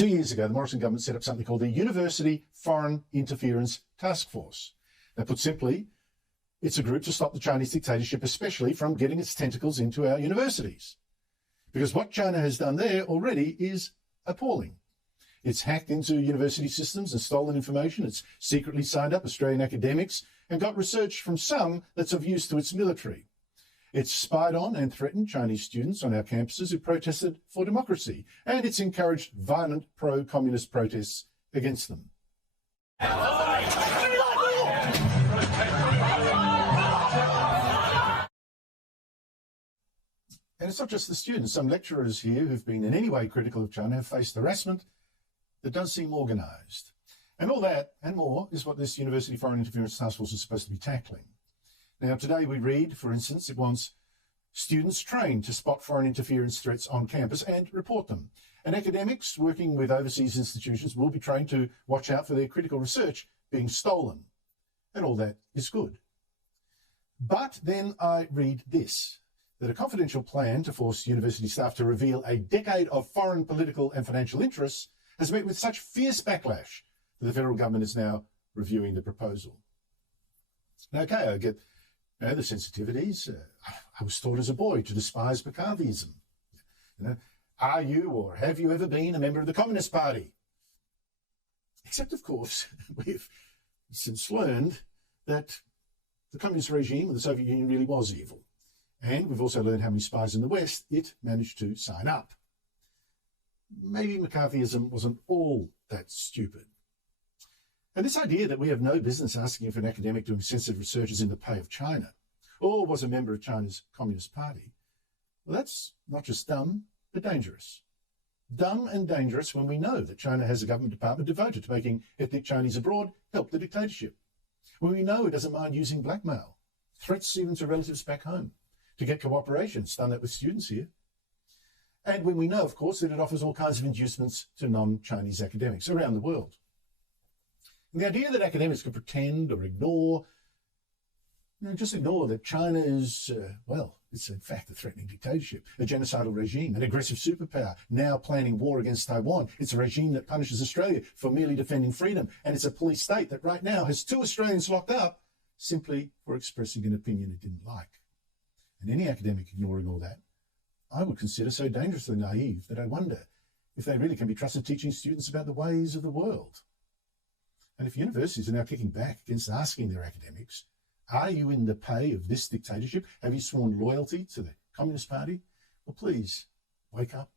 2 years ago, the Morrison government set up something called the University Foreign Interference Task Force. Now, put simply, it's a group to stop the Chinese dictatorship, especially from getting its tentacles into our universities. Because what China has done there already is appalling. It's hacked into university systems and stolen information. It's secretly signed up Australian academics and got research from some that's of use to its military. It's spied on and threatened Chinese students on our campuses who protested for democracy, and it's encouraged violent pro-communist protests against them. And it's not just the students. Some lecturers here who've been in any way critical of China have faced harassment that does seem organised. And all that and more is what this University Foreign Interference Task Force is supposed to be tackling. Now, today we read, for instance, it wants students trained to spot foreign interference threats on campus and report them. And academics working with overseas institutions will be trained to watch out for their critical research being stolen. And all that is good. But then I read this, that a confidential plan to force university staff to reveal a decade of foreign political and financial interests has met with such fierce backlash that the federal government is now reviewing the proposal. Now, okay, I get the sensitivities. I was taught as a boy to despise McCarthyism. Are you or have you ever been a member of the Communist Party? Except, of course, we've since learned that the communist regime of the Soviet Union really was evil. And we've also learned how many spies in the West it managed to sign up. Maybe McCarthyism wasn't all that stupid. And this idea that we have no business asking if an academic doing sensitive research is in the pay of China or was a member of China's Communist Party, well, that's not just dumb, but dangerous. Dumb and dangerous when we know that China has a government department devoted to making ethnic Chinese abroad help the dictatorship. When we know it doesn't mind using blackmail, threats even to relatives back home, to get cooperation. It's done that with students here. And when we know, of course, that it offers all kinds of inducements to non-Chinese academics around the world. And the idea that academics could pretend or ignore, just ignore that China is, it's in fact a threatening dictatorship, a genocidal regime, an aggressive superpower, now planning war against Taiwan. It's a regime that punishes Australia for merely defending freedom. And it's a police state that right now has 2 Australians locked up simply for expressing an opinion it didn't like. And any academic ignoring all that, I would consider so dangerously naive that I wonder if they really can be trusted teaching students about the ways of the world. And if universities are now kicking back against asking their academics, are you in the pay of this dictatorship? Have you sworn loyalty to the Communist Party? Well, please, wake up.